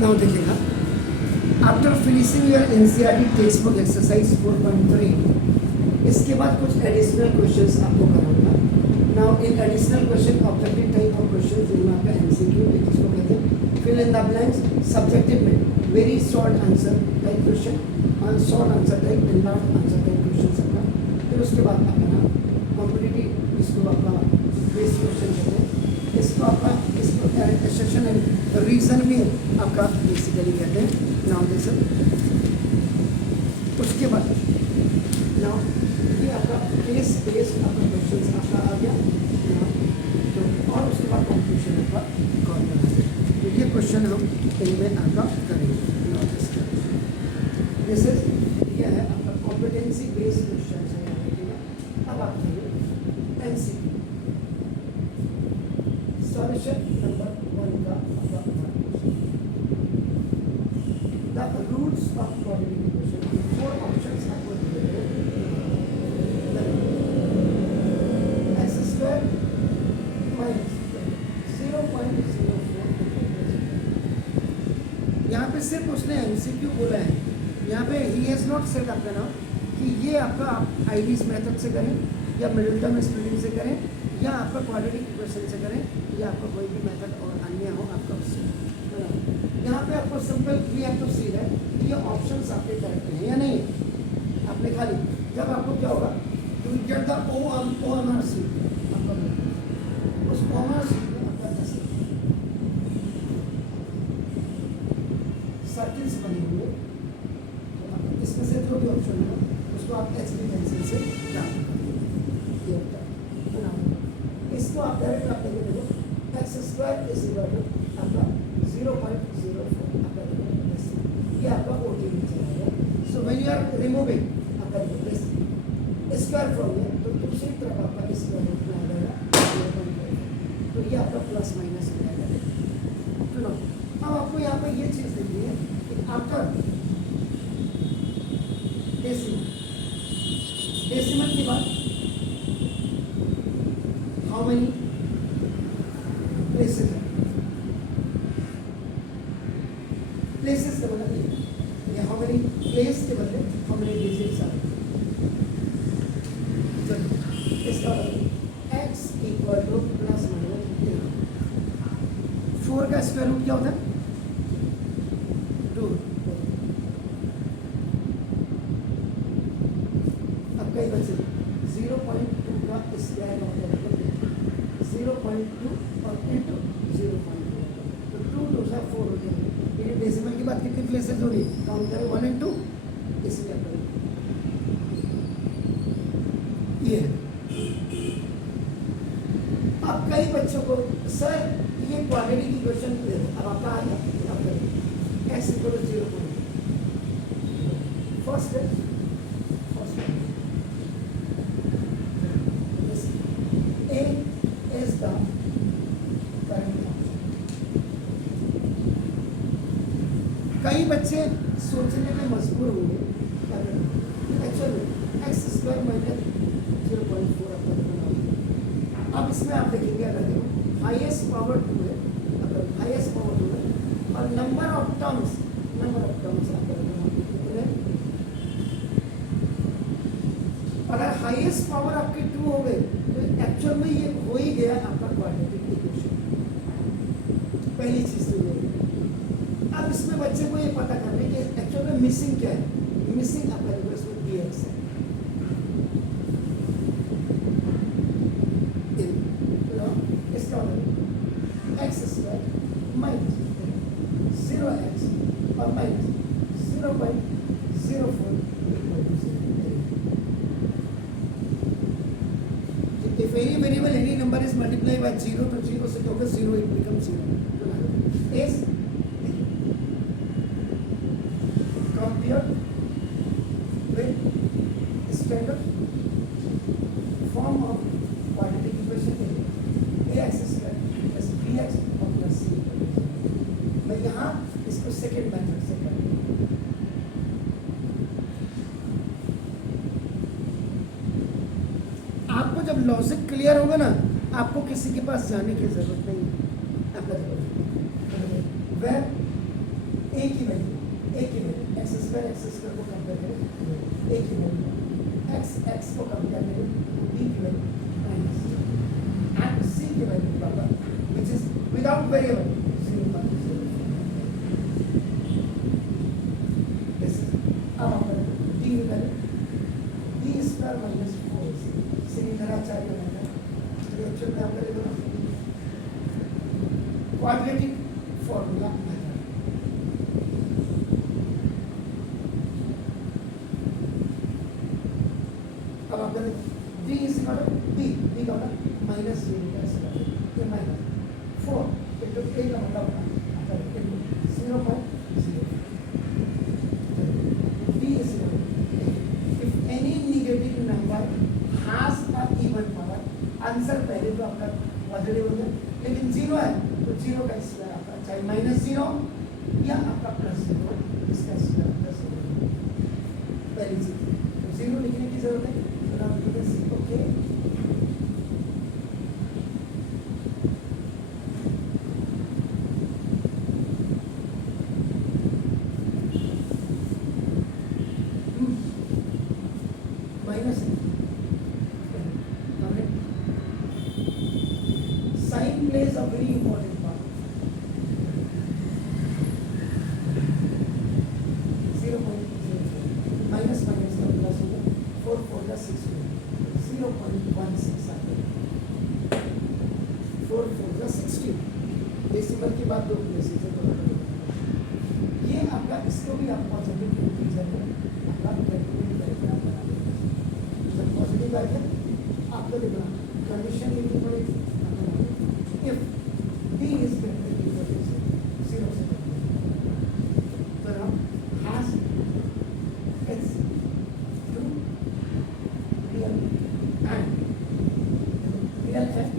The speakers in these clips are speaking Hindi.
नाउ देखिएगा, after finishing your NCERT text book exercise 4.3 इसके बाद कुछ एडिशनल क्वेश्चंस आपको कराऊंगा। Now in additional question objective type of question जिनमें आपका एमसीक्यू जिसको कहते हैं fill in the blanks, subjective में very short answer type question और short answer type and long answer type question आपका। फिर उसके बाद आपका ना कॉम्पिटिटिव जिसको आपका बेस क्वेश्चन कहते हैं, इसको आपका इसको सेशन एंड रीजन भी आपका बेसिकली कहते हैं। नाउ देख उसके बाद नाउ ये आपका केस बेस्ड आपका क्वेश्चन आपका आ गया तो, और उसके बाद कॉन्क्लूजन आपका कॉल करना है। तो ये क्वेश्चन हम इनमें आपका करेंगे। नाउ दिस इज ये है आपका कॉम्पिटेंसी बेस्ड क्वेश्चन है यहाँ देखिएगा। अब आप करिए एमसीक्यू सॉल्यूशन नंबर 1 का आपका the roots of quadratic equation, 4 options आपको दिए गए एक्स स्क्वायर माइनस 0.04। यहाँ पे सिर्फ उसने एमसीक्यू बोला है, यहाँ पे ही हैज नॉट सेड आपका नाम कि ये आपका आप आइडिस मेथड से करें या मिडिल टर्म स्प्लिटिंग से करें या आपका क्वाड्रेटिक इक्वेशन से करें या आपका कोई भी मेथड और अन्य हो आपका उससे। यहाँ पे आपको सिंपल वी हैव टू सी है ये ऑप्शंस आपके करेक्ट हैं या नहीं। आपने खाली जब आपको क्या होगा टू गेट द OMRC आपका उस OMRC में आपका ऐसे सर्किल्स बने हुए तो इसमें से जो भी ऑप्शन है उसको आप HB पेंसिल से डाल इसको आप डायरेक्ट आप देखें देखो X square is equal to आपका 0.04 आपका ये आपका OT में चलेगा। So when you are removing आपका दिस स्क्वायर फ्रॉम हियर तो दूसरी तरफ आपका स्क्वायर रूट में आ जाएगा 0.5 तो ये आपका प्लस माइनस हो जाएगा। चलो अब आपको यहाँ पर ये चीज़ देखनी है कि आफ्टर डेसिमल के बाद how many places है places के बदले या how many place के बदले how many digits are इसका x equal two plus minus 4 का स्क्वायर रूट क्या होता है 2। अब कई बचे 0.2 का स्क्वायर होता है 0.2 और इंटू 0.2 तो 2 2 से 4 हो जाएंगे। ये डेसिमल की बात कितनी प्लेसेस होगी काउंट करें 1 and 2 इसलिए करें ये। अब कई बच्चों को सर ये क्वाड्रेटिक इक्वेशन अब आपका आ गया आप करें x इक्वल टू 0 फर्स्ट है A is the current option। कई बच्चे सोचने में मजबूर होंगे एक्चुअली एक्स स्क्वायर माइनस 0.4 अब इसमें आप देखेंगे अगर देखो हाईएस्ट पावर 2 है, अगर हाईएस्ट पावर 2 है और नंबर ऑफ टर्म्स अगर हाईएस्ट पावर आपकी 2 हो गई तो एक्चुअल में ये हो ही गया आपका क्वाड्रेटिक इक्वेशन। पहली चीज तो ये। अब इसमें बच्चे को ये पता करना है कि एक्चुअल में मिसिंग क्या है। मिसिंग आपका इसमें dx है। इसका मतलब एक्स स्क्वायर माइनस 0x और minus 0.04 if any variable any number is multiplied by 0 to 0 से क्या होगा 0 it becomes 0 is compare with standard form of quadratic equation ax square plus bx और plus c। मैं यहाँ इसको सेकेंड मेथड से कर आपको जब लॉजिक क्लियर होगा ना आपको किसी के पास जाने की जरूरत नहीं। आपका where एक ही वैल्यू एक्स स्क्वायर को कंपेयर करें, एक ही वैल्यू एक्स को कंपेयर करें बी की वैल्यू माइनस एंड सी की वैल्यू बराबर विच इज विदाउट वेरिएबल 0.0। अब आप डी निकालें, B square minus 4 Shridharacharya method, ये एक्चुअल में आपका देखो क्वाड्रेटिक फॉर्मूला मेथड। अब आप करें d is equal to b का मतलब माइनस ये माइनस 4 इंटू a का मतलब आता है 0.0। d is equal to if any negative number has a even power, answer पहले तो आपका पॉजिटिव हो गया, लेकिन 0 है तो 0 का स्क्वायर आपका चाहे -0 या आपका +0 इसका स्क्वायर +0 पहली चीज। तो 0 लिखने की जरूरत है, तो आप लिखते हैं okay minus sign plays a very important part. 0.04 minus minus का प्लस होगा 4 4 का 6 0.16 आता है 4 4 का 16 डेसिमल की बात 2 प्लेसेस है। ये आपका इसको भी आप पॉजिटिव इंटीजर में आपका कैलकुलेट करके आप बना देंगे। जब पॉजिटिव आ गया आपको देखना कंडीशन लिखनी पड़ेगी if b is greater than equal to 0 से तो now has x to real and real f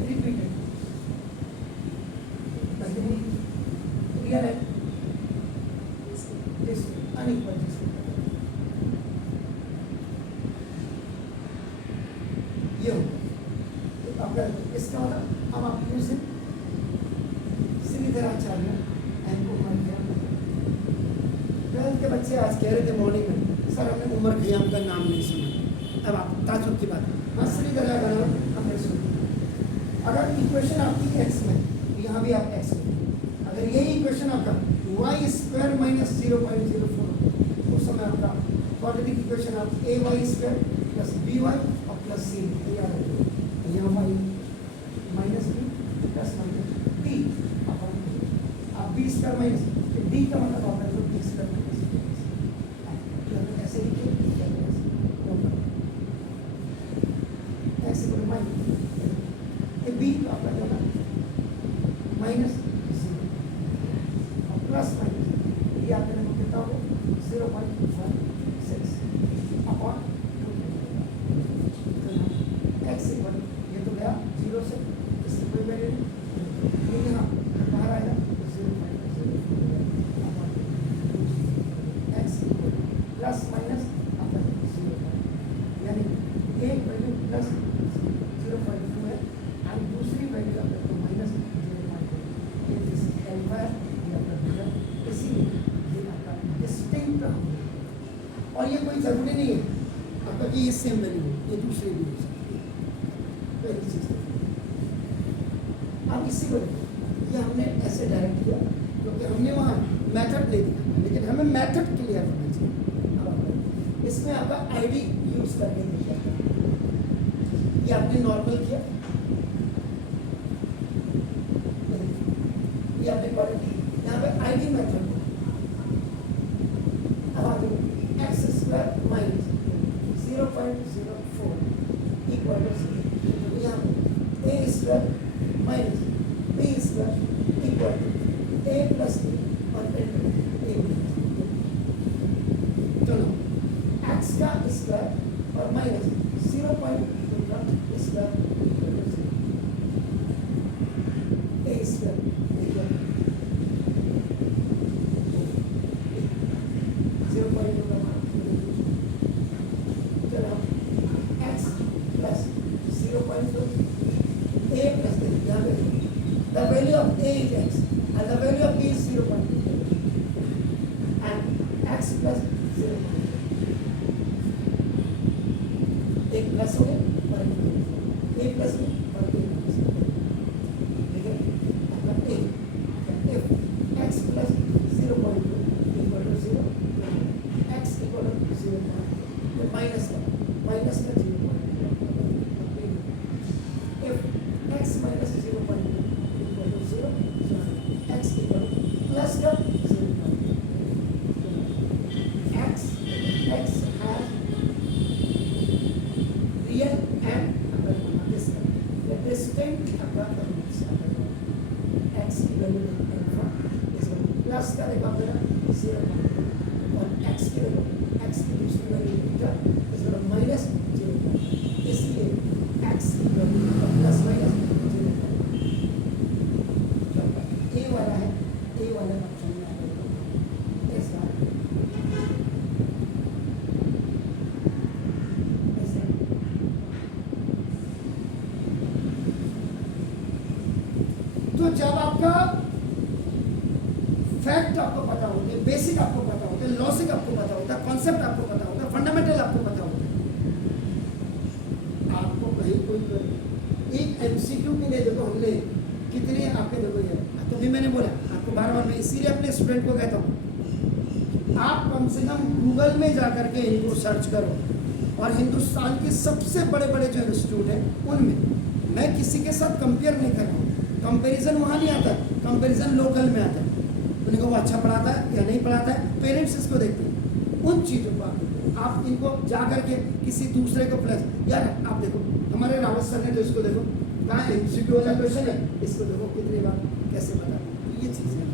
repeated real f is unequal to 0। ये हो तो आपका इसका मतलब हम आप फिर से श्रीधराचार्य एंड उमर खयाम, 12th के बच्चे आज कह रहे थे मॉर्निंग में सर हमने उमर खयाम का नाम नहीं सुना। अब आप ताजुब की बात है, हाँ श्रीधरा का नाम हमने सुना। अगर इक्वेशन आपकी एक्स में, यहाँ भी आप एक्स में, अगर यही इक्वेशन आपका वाई स्क्वायर माइनस 0.04 उस समय आपका क्वाड्रेटिक इक्वेशन आप A Y square plus B Y और प्लस सी तैयार हो गया। यहाँ Y minus B plus minus D अपन आप बी स्क्वायर माइनस डी का मतलब आप रखो बी स्क्वायर माइनस ऐसे लिखिए ऐसे बोलो माइनस बी तो आपका जो है माइनस और प्लस माइनस ये आपके नंबर कितना होगा 0.16 अपॉन एक्स इक्वल ये तो गया 0 से इससे कोई वैल्यू नहीं, ये यहाँ बाहर आएगा तो 0.04 x equal plus minus upon 0 यानी एक वैल्यू प्लस 0.2 है और दूसरी वैल्यू का तो माइनस 0.2 ये दिस एल्फा ये आपका बीटा, इसीलिए ये आपका डिस्टिंक्ट और ये कोई ज़रूरी नहीं है आपका कि ये सेम वैल्यू हो, ये दूसरी भी हो सकती है पहली चीज़। अब इसी को ये हमने ऐसे डायरेक्ट किया क्योंकि हमने वहाँ मेथड नहीं दिया, लेकिन हमें मेथड क्लियर होना चाहिए। अब इसमें आपका आईडी यूज़ करके दिया ये आपने नॉर्मल किया, ये आपने क्वालिटी यहाँ पे आईडी मेथड अब आगे X square minus 0.04 equal to यहाँ A square minus B square equal to A plus B और ए दोनों एक्स का स्क्वायर और माइनस 0.2 का square equal to A square equal to 0.2 का मान चलो x plus 0.2 a plus of A is x and the value of B is 0.2 and x plus 0. एक प्लस हो गया और एक प्लस में और एक माइनस, ठीक है। आपका ए if x plus 0.2 equal to 0, x equal to 0, तो माइनस का 0.2, if x minus 0.2 equal to 0, so x equal to plus का 0.2, x has real and the distinct x की वैल्यू अल्फा इस प्लस का देखो मेरा 0 और x की दूसरी वैल्यू बीटा इस माइनस 0, इसलिए x की वैल्यू प्लस माइनस 0 ए वाला है, ए वाले ऑप्शन में आएगा ऐसा तो जब आपका फैक्ट आपको पता होते, बेसिक आपको पता होते, लॉजिक आपको पता होता, कॉन्सेप्ट आपको पता होता, फंडामेंटल आपको पता होता, आपको कहीं कोई एक एमसीक्यू के लिए देखो हमने कितने आपके देखो ये तो भी मैंने बोला आपको बार बार मैं इसीलिए अपने स्टूडेंट को कहता हूँ आप कम से कम गूगल में जा करके इनको सर्च करो और हिंदुस्तान के सबसे बड़े बड़े जो इंस्टीट्यूट हैं उनमें मैं किसी के साथ कंपेयर नहीं कर रहा हूँ, कंपैरिजन वहाँ नहीं आता, कंपैरिजन लोकल में आता है। उनको वो अच्छा पढ़ाता है या नहीं पढ़ाता है, पेरेंट्स इसको देखते हैं, उन चीज़ों को आप इनको जा करके किसी दूसरे को प्लस यार आप देखो हमारे रावत सर ने तो इसको देखो कहाँ एमसीक्यू वाला क्वेश्चन है, इसको देखो कितनी बार कैसे बता, ये चीज़ें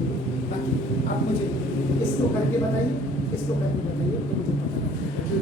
बाकी आप मुझे इसको करके बताइए, इसको करके बताइए तो मुझे पता लगेगा।